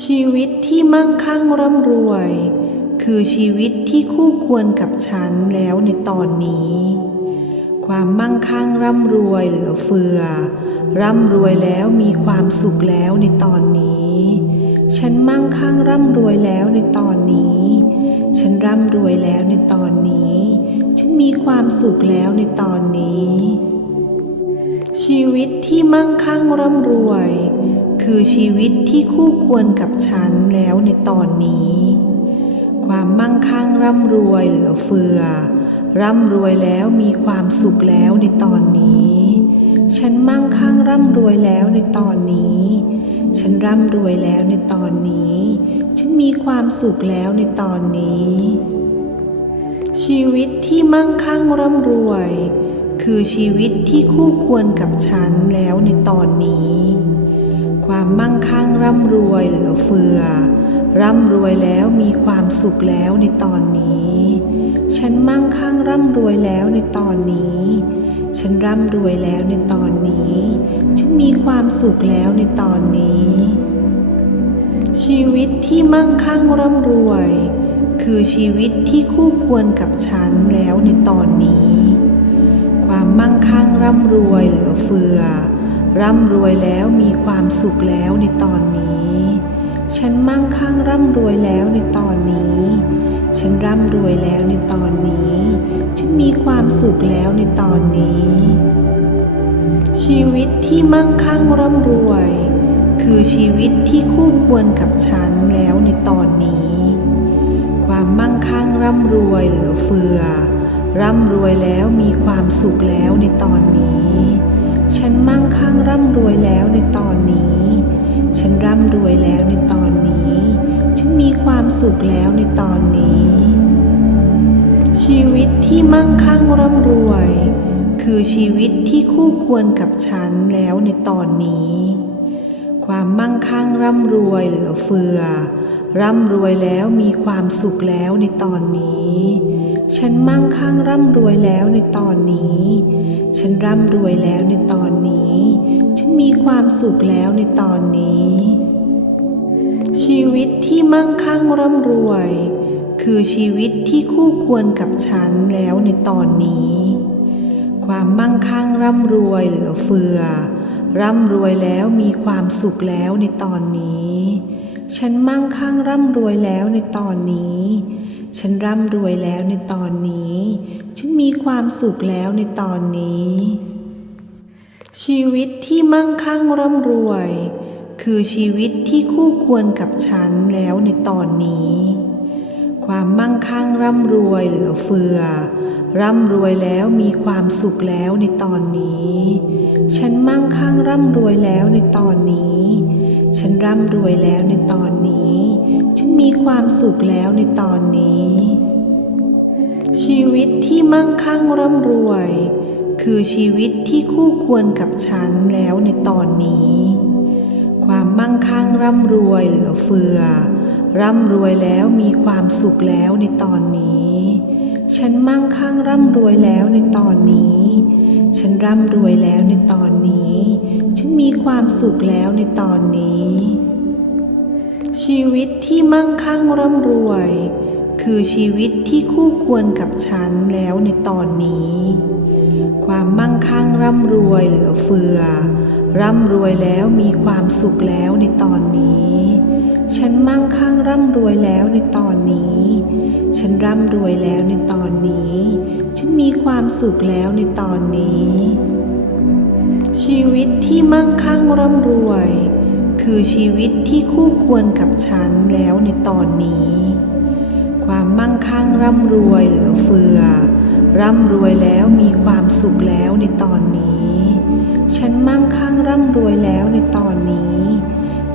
ชีวิตที่มั่งคั่งร่ำรวย คือชีวิตที่คู่ควรกับฉันแล้วในตอนนี้ ความมั่งคั่งร่ำรวยเหลือเฟือ ร่ำรวยแล้วมีความสุขแล้วในตอนนี้ ฉันมั่งคั่งร่ำรวยแล้วในตอนนี้ ฉันร่ำรวยแล้วในตอนนี้ ฉันมีความสุขแล้วในตอนนี้ ชีวิตที่มั่งคั่งร่ำรวย คือชีวิตที่คู่ควรกับฉันแล้วในตอนนี้ ความมั่งคั่งร่ำรวยเหลือเฟือ ร่ำรวยแล้วมีความสุขแล้วในตอนนี้ ฉันมั่งคั่งร่ำรวยแล้วในตอนนี้ ฉันร่ำรวยแล้วในตอนนี้ ฉันมีความสุขแล้วในตอนนี้ ชีวิตที่มั่งคั่งร่ำรวย คือชีวิตที่คู่ควรกับฉันแล้วในตอนนี้ ความมั่งคั่งร่ำรวยเหลือเฟือ ร่ำรวยแล้วมีความสุขแล้วในตอนนี้ ฉันมั่งคั่งร่ำรวยแล้วในตอนนี้ ฉันร่ำรวยแล้วในตอนนี้ ฉันมีความสุขแล้วในตอนนี้ ชีวิตที่มั่งคั่งร่ำรวย คือชีวิตที่คู่ควรกับฉันแล้วในตอนนี้ ความมั่งคั่งร่ำรวยเหลือเฟือ ร่ำรวยแล้วมีความสุขแล้วในตอนนี้ ฉันมั่งคั่งร่ำรวยแล้วในตอนนี้ ฉันร่ำรวยแล้วในตอนนี้ ฉันมีความสุขแล้วในตอนนี้ ชีวิตที่มั่งคั่งร่ำรวย คือชีวิตที่คู่ควรกับฉันแล้วในตอนนี้ ความมั่งคั่งร่ำรวยเหลือเฟือ ร่ำรวยแล้วมีความสุขแล้วในตอนนี้ ร่ำรวยแล้วในตอนนี้ ฉันร่ำรวยแล้วในตอนนี้ ฉันมีความสุขแล้วในตอนนี้ ชีวิตที่มั่งคั่งร่ำรวย คือชีวิตที่คู่ควรกับฉันแล้วในตอนนี้ ความมั่งคั่งร่ำรวยเหลือเฟือ ร่ำรวยแล้วมีความสุขแล้วในตอนนี้ฉันมั่งคั่งร่ำรวยแล้วในตอนนี้ ฉันร่ำรวยแล้วในตอนนี้ มีความสุขแล้วในตอนนี้ ชีวิตที่มั่งคั่งร่ำรวย คือชีวิตที่คู่ควรกับฉันแล้วในตอนนี้ ความมั่งคั่งร่ำรวยเหลือเฟือ ร่ำรวยแล้วมีความสุขแล้วในตอนนี้ ฉันมั่งคั่งร่ำรวยแล้วในตอนนี้ ฉันร่ำรวยแล้วในตอนนี้ ฉันมีความสุขแล้วในตอนนี้ ชีวิตที่มั่งคั่งร่ำรวย คือชีวิตที่คู่ควรกับฉันแล้วในตอนนี้ ความมั่งคั่งร่ำรวยเหลือเฟือ ร่ำรวยแล้วมีความสุขแล้วในตอนนี้ ฉันมั่งคั่งร่ำรวยแล้วในตอนนี้ ฉันร่ำรวยแล้วในตอนนี้ ฉันมีความสุขแล้วในตอนนี้ ชีวิตที่มั่งคั่งร่ำรวย คือชีวิตที่คู่ควรกับฉันแล้วในตอนนี้ ความมั่งคั่งร่ำรวยเหลือเฟือ ร่ำรวยแล้วมีความสุขแล้วในตอนนี้ ฉันมั่งคั่งร่ำรวยแล้วในตอนนี้ ฉันร่ำรวยแล้วในตอนนี้ ฉันมีความสุขแล้วในตอนนี้ ชีวิตที่มั่งคั่งร่ำรวย คือชีวิตที่คู่ควรกับฉันแล้วในตอนนี้ ความมั่งคั่งร่ำรวยเหลือเฟือ ร่ำรวยแล้วมีความสุขแล้วในตอนนี้ ฉันมั่งคั่งร่ำรวยแล้วในตอนนี้ ฉันร่ำรวยแล้วในตอนนี้ ฉันมีความสุขแล้วในตอนนี้ ชีวิตที่มั่งคั่งร่ำรวย คือชีวิตที่คู่ควรกับฉันแล้วในตอนนี้ ความมั่งคั่งร่ำรวยเหลือเฟือ ร่ำรวยแล้วมีความสุขแล้วในตอนนี้ ฉันมั่งคั่งร่ำรวยแล้วในตอนนี้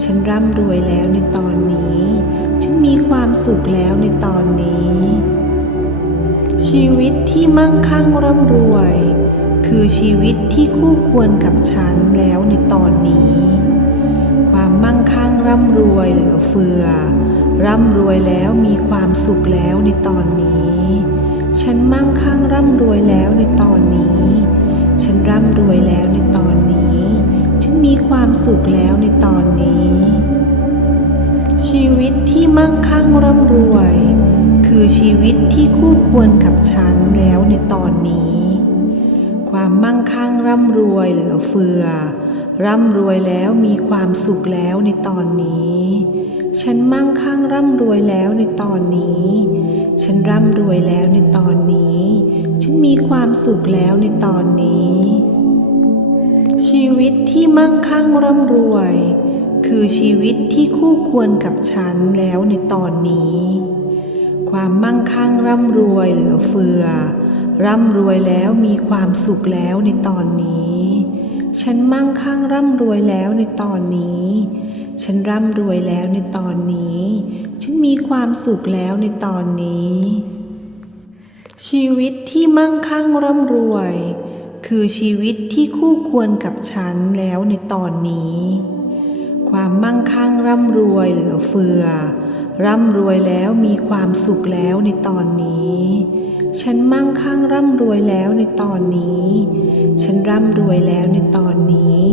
ฉันร่ำรวยแล้วในตอนนี้ ฉันมีความสุขแล้วในตอนนี้ ชีวิตที่มั่งคั่งร่ำรวย คือชีวิตที่คู่ควรกับฉันแล้วในตอนนี้ ความมั่งคั่งร่ำรวยเหลือเฟือ ร่ำรวยแล้วมีความสุขแล้วในตอนนี้ ฉันมั่งคั่งร่ำรวยแล้วในตอนนี้ ฉันร่ำรวยแล้วในตอนนี้ ฉันมีความสุขแล้วในตอนนี้ ชีวิตที่มั่งคั่งร่ำรวย คือชีวิตที่คู่ควรกับฉันแล้วในตอนนี้ ความมั่งคั่งร่ำรวยเหลือเฟือ ร่ำรวยแล้วมีความสุขแล้วในตอนนี้ ฉันมั่งคั่งร่ำรวยแล้วในตอนนี้ ฉันร่ำรวยแล้วในตอนนี้ ฉันมีความสุขแล้วในตอนนี้ ชีวิตที่มั่งคั่งร่ำรวย คือชีวิตที่คู่ควรกับฉันแล้วในตอนนี้ ความมั่งคั่งร่ำรวยเหลือเฟือ ร่ำรวยแล้วมีความสุขแล้วในตอนนี้ ฉันมั่งคั่งร่ำรวยแล้วในตอนนี้ ฉันร่ำรวยแล้วในตอนนี้ ฉันมีความสุขแล้วในตอนนี้ ชีวิตที่มั่งคั่งร่ำรวย คือชีวิตที่คู่ควรกับฉันแล้วในตอนนี้ ความมั่งคั่งร่ำรวยเหลือเฟือ ร่ำรวยแล้วมีความสุขแล้วในตอนนี้ ฉันมั่งคั่งร่ำรวยแล้วในตอนนี้ ฉันร่ำรวยแล้วในตอนนี้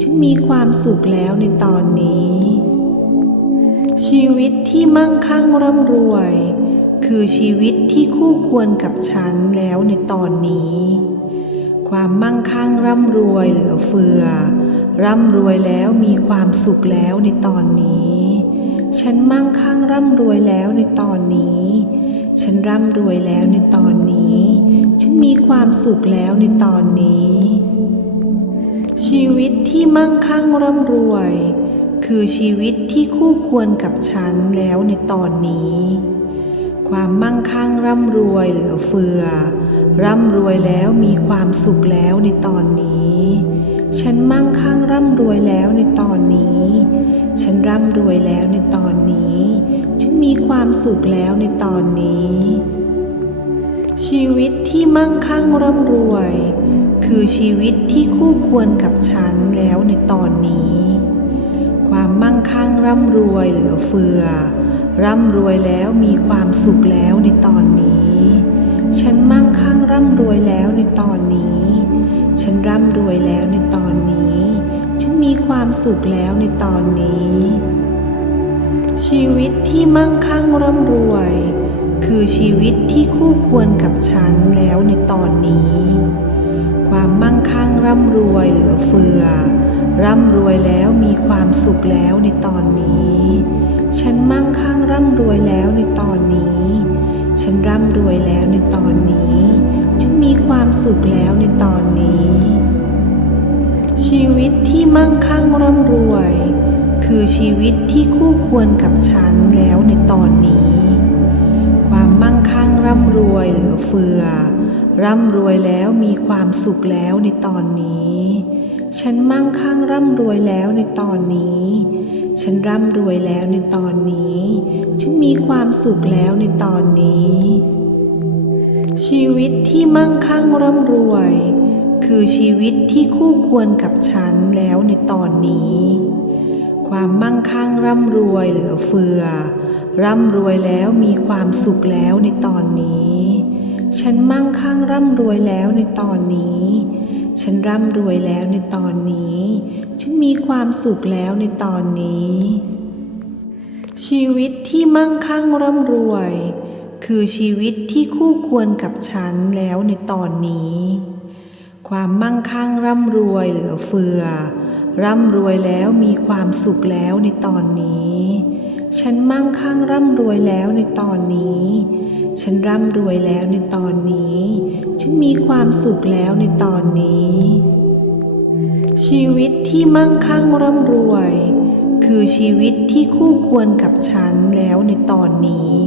ฉันมีความสุขแล้วในตอนนี้ ชีวิตที่มั่งคั่งร่ำรวย คือชีวิตที่คู่ควรกับฉันแล้วในตอนนี้ ความมั่งคั่งร่ำรวยเหลือเฟือ ร่ำรวยแล้วมีความสุขแล้วในตอนนี้ ฉันมั่งคั่งร่ำรวยแล้วในตอนนี้ ฉันร่ำรวยแล้วในตอนนี้ ฉันมีความสุขแล้วในตอนนี้ ชีวิตที่มั่งคั่งร่ำรวย คือชีวิตที่คู่ควรกับฉันแล้วในตอนนี้ ความมั่งคั่งร่ำรวยเหลือเฟือ ร่ำรวยแล้วมีความสุขแล้วในตอนนี้ ฉันมั่งคั่งร่ำรวยแล้วในตอนนี้ ฉันร่ำรวยแล้วในตอนนี้ มีความสุขแล้วในตอนนี้ ชีวิตที่มั่งคั่งร่ำรวย คือชีวิตที่คู่ควรกับฉันแล้วในตอนนี้ ความมั่งคั่งร่ำรวยเหลือเฟือ ร่ำรวยแล้วมีความสุขแล้วในตอนนี้ ฉันมั่งคั่งร่ำรวยแล้วในตอนนี้ ฉันร่ำรวยแล้วในตอนนี้ ฉันมีความสุขแล้วในตอนนี้ ชีวิตที่มั่งคั่งร่ำรวย คือชีวิตที่คู่ควรกับฉันแล้วในตอนนี้ ความมั่งคั่งร่ำรวยเหลือเฟือ ร่ำรวยแล้วมีความสุขแล้วในตอนนี้ ฉันมั่งคั่งร่ำรวยแล้วในตอนนี้ ฉันร่ำรวยแล้วในตอนนี้ ฉันมีความสุขแล้วในตอนนี้ ชีวิตที่มั่งคั่งร่ำรวย คือชีวิตที่คู่ควรกับฉันแล้วในตอนนี้ ความมั่งคั่งร่ำรวยเหลือเฟือ ร่ำรวยแล้วมีความสุขแล้วในตอนนี้ ฉันมั่งคั่งร่ำรวยแล้วในตอนนี้ ฉันร่ำรวยแล้วในตอนนี้ ฉันมีความสุขแล้วในตอนนี้ ชีวิตที่มั่งคั่งร่ำรวย คือชีวิตที่คู่ควรกับฉันแล้วในตอนนี้ ความมั่งคั่งร่ำรวยเหลือเฟือ ร่ำรวยแล้วมีความสุขแล้วในตอนนี้ ฉันมั่งคั่งร่ำรวยแล้วในตอนนี้ ฉันร่ำรวยแล้วในตอนนี้ ฉันมีความสุขแล้วในตอนนี้ ชีวิตที่มั่งคั่งร่ำรวย คือชีวิตที่คู่ควรกับฉันแล้วในตอนนี้ ความมั่งคั่งร่ำรวยเหลือเฟือ ร่ำรวยแล้วมีความสุขแล้วในตอนนี้ ฉันมั่งคั่งร่ำรวยแล้วในตอนนี้ ฉันร่ำรวยแล้วในตอนนี้ ฉันมีความสุขแล้วในตอนนี้ ชีวิตที่มั่งคั่งร่ำรวย คือชีวิตที่คู่ควรกับฉันแล้วในตอนนี้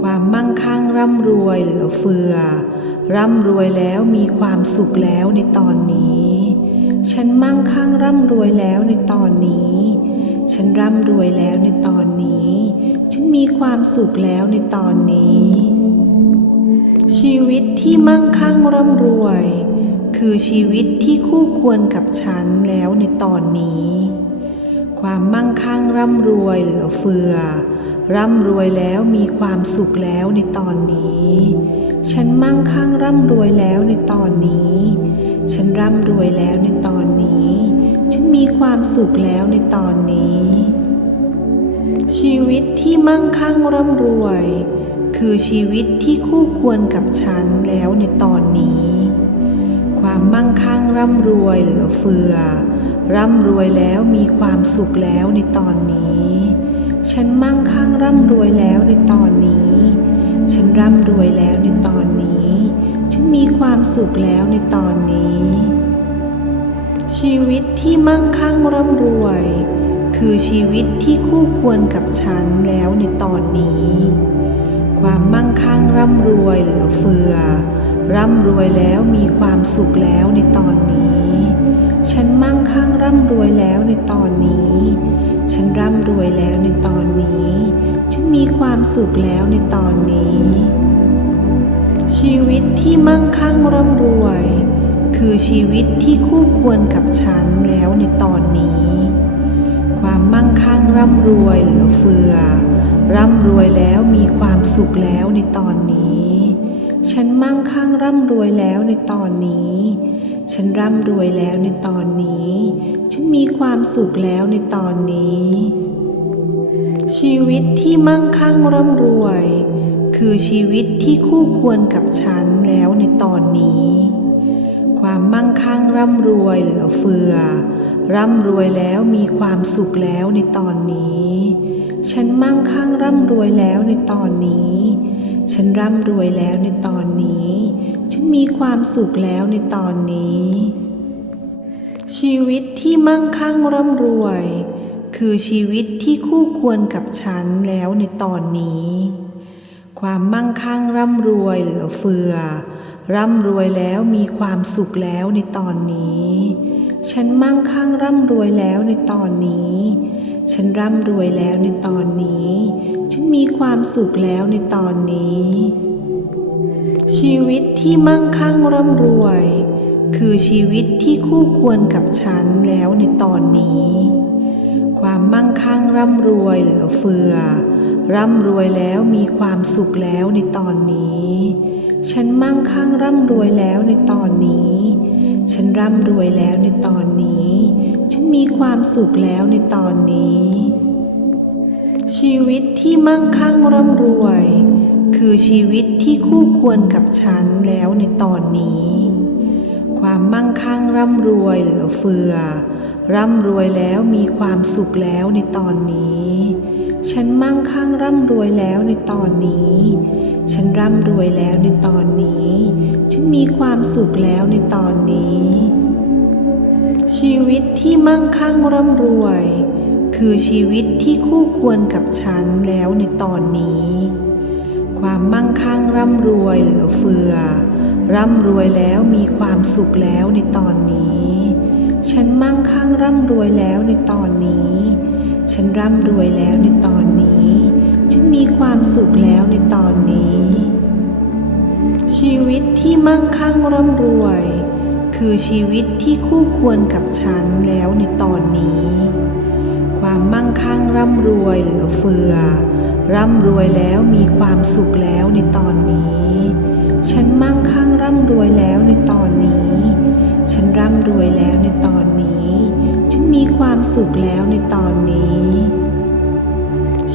ความมั่งคั่งร่ำรวยเหลือเฟือ ร่ำรวยแล้วมีความสุขแล้วในตอนนี้ ฉันมั่งคั่งร่ำรวยแล้วในตอนนี้ ฉันร่ำรวยแล้วในตอนนี้ ฉันมีความสุขแล้วในตอนนี้ ชีวิตที่มั่งคั่งร่ำรวย คือชีวิตที่คู่ควรกับฉันแล้วในตอนนี้ ความมั่งคั่งร่ำรวยเหลือเฟือ ร่ำรวยแล้วมีความสุขแล้วในตอนนี้ ฉันมั่งคั่งร่ำรวยแล้วในตอนนี้ ฉันร่ำรวยแล้วในตอนนี้ ฉันมีความสุขแล้วในตอนนี้ ชีวิตที่มั่งคั่งร่ำรวย คือชีวิตที่คู่ควรกับฉันแล้วในตอนนี้ ความมั่งคั่งร่ำรวยเหลือเฟือ ร่ำรวยแล้วมีความสุขแล้วในตอนนี้ ฉันมั่งคั่งร่ำรวยแล้วในตอนนี้ ฉันร่ำรวยแล้วในตอน มีความสุขแล้วในตอนนี้ ชีวิตที่มั่งคั่งร่ำรวย คือชีวิตที่คู่ควรกับฉันแล้วในตอนนี้ ความมั่งคั่งร่ำรวยเหลือเฟือ ร่ำรวยแล้วมีความสุขแล้วในตอนนี้ ฉันมั่งคั่งร่ำรวยแล้วในตอนนี้ ฉันร่ำรวยแล้วในตอนนี้ ฉันมีความสุขแล้วในตอนนี้ ชีวิตที่มั่งคั่งร่ำรวย คือชีวิตที่คู่ควรกับฉันแล้วในตอนนี้ ความมั่งคั่งร่ำรวยเหลือเฟือ ร่ำรวยแล้วมีความสุขแล้วในตอนนี้ ฉันมั่งคั่งร่ำรวยแล้วในตอนนี้ ฉันร่ำรวยแล้วในตอนนี้ ฉันมีความสุขแล้วในตอนนี้ ชีวิตที่มั่งคั่งร่ำรวย คือชีวิตที่คู่ควรกับฉันแล้วในตอนนี้ ความมั่งคั่งร่ำรวยเหลือเฟือ ร่ำรวยแล้วมีความสุขแล้วในตอนนี้ ฉันมั่งคั่งร่ำรวยแล้วในตอนนี้ ฉันร่ำรวยแล้วในตอนนี้ ฉันมีความสุขแล้วในตอนนี้ ชีวิตที่มั่งคั่งร่ำรวย คือชีวิตที่คู่ควรกับฉันแล้วในตอนนี้ ความมั่งคั่งร่ำรวยเหลือเฟือ ร่ำรวยแล้วมีความสุขแล้วในตอนนี้ ฉันมั่งคั่งร่ำรวยแล้วในตอนนี้ ฉันร่ำรวยแล้วในตอนนี้ ฉันมีความสุขแล้วในตอนนี้ ชีวิตที่มั่งคั่งร่ำรวย คือชีวิตที่คู่ควรกับฉันแล้วในตอนนี้ ความมั่งคั่งร่ำรวยเหลือเฟือ ร่ำรวยแล้วมีความสุขแล้วในตอนนี้ ฉันมั่งคั่งร่ำรวยแล้วในตอนนี้ ฉันร่ำรวยแล้วในตอนนี้ ฉันมีความสุขแล้วในตอนนี้ ชีวิตที่มั่งคั่งร่ำรวย คือชีวิตที่คู่ควรกับฉันแล้วในตอนนี้ ความมั่งคั่งร่ำรวยเหลือเฟือ ร่ำรวยแล้วมีความสุขแล้วในตอนนี้ ฉันมั่งคั่งร่ำรวยแล้วในตอนนี้ ฉันร่ำรวยแล้วในตอนนี้ ฉันมีความสุขแล้วในตอนนี้ ชีวิตที่มั่งคั่งร่ำรวย คือชีวิตที่คู่ควรกับฉันแล้วในตอนนี้ ความมั่งคั่งร่ำรวยเหลือเฟือ ร่ำรวยแล้วมีความสุขแล้วในตอนนี้ ฉันมั่งคั่งร่ำรวยแล้วในตอนนี้ ฉันร่ำรวยแล้วในตอนนี้ ฉันมีความสุขแล้วในตอนนี้ ชีวิตที่มั่งคั่งร่ำรวย คือชีวิตที่คู่ควรกับฉันแล้วในตอนนี้ ความมั่งคั่งร่ำรวยเหลือเฟือ ร่ำรวยแล้วมีความสุขแล้วในตอนนี้ ฉันมั่งคั่งร่ำรวยแล้วในตอนนี้ ฉันร่ำรวยแล้วในตอน ความสุขแล้วในตอนนี้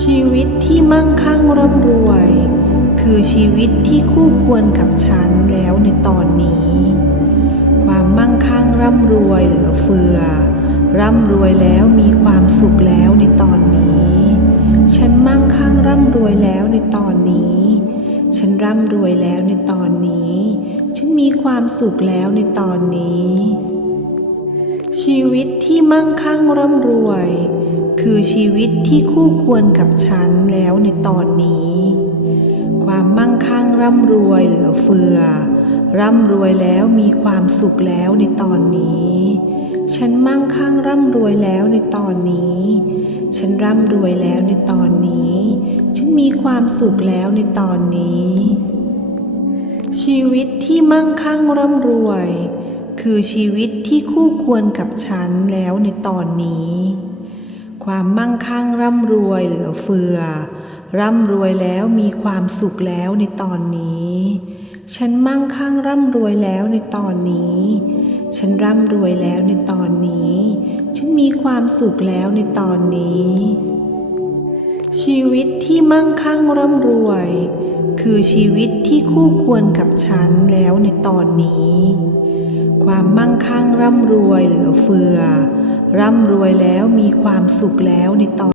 ชีวิตที่มั่งคั่งร่ำรวย คือชีวิตที่คู่ควรกับฉันแล้วในตอนนี้ ความมั่งคั่งร่ำรวยเหลือเฟือ ร่ำรวยแล้วมีความสุขแล้วในตอนนี้ ฉันมั่งคั่งร่ำรวยแล้วในตอนนี้ ฉันร่ำรวยแล้วในตอนนี้ ฉันมีความสุขแล้วในตอนนี้ ชีวิตที่มั่งคั่งร่ำรวย คือชีวิตที่คู่ควรกับฉันแล้วในตอนนี้ ความมั่งคั่งร่ำรวยเหลือเฟือ ร่ำรวยแล้วมีความสุขแล้วในตอนนี้ ฉันมั่งคั่งร่ำรวยแล้วในตอนนี้ ฉันร่ำรวยแล้วในตอนนี้ ฉันมีความสุขแล้วในตอนนี้ ชีวิตที่มั่งคั่งร่ำรวย คือชีวิตที่คู่ควรกับฉันแล้วในตอนนี้ ความมั่งคั่งร่ำรวยเหลือเฟือ ร่ำรวยแล้วมีความสุขแล้วในตอนนี้ ฉันมั่งคั่งร่ำรวยแล้วในตอนนี้ ฉันร่ำรวยแล้วในตอนนี้ ฉันมีความสุขแล้วในตอนนี้ ชีวิตที่มั่งคั่งร่ำรวย คือชีวิตที่คู่ควรกับฉันแล้วในตอนนี้ ความมั่งคั่งร่ำรวยเหลือเฟือ ร่ำรวยแล้วมีความสุขแล้วในตอน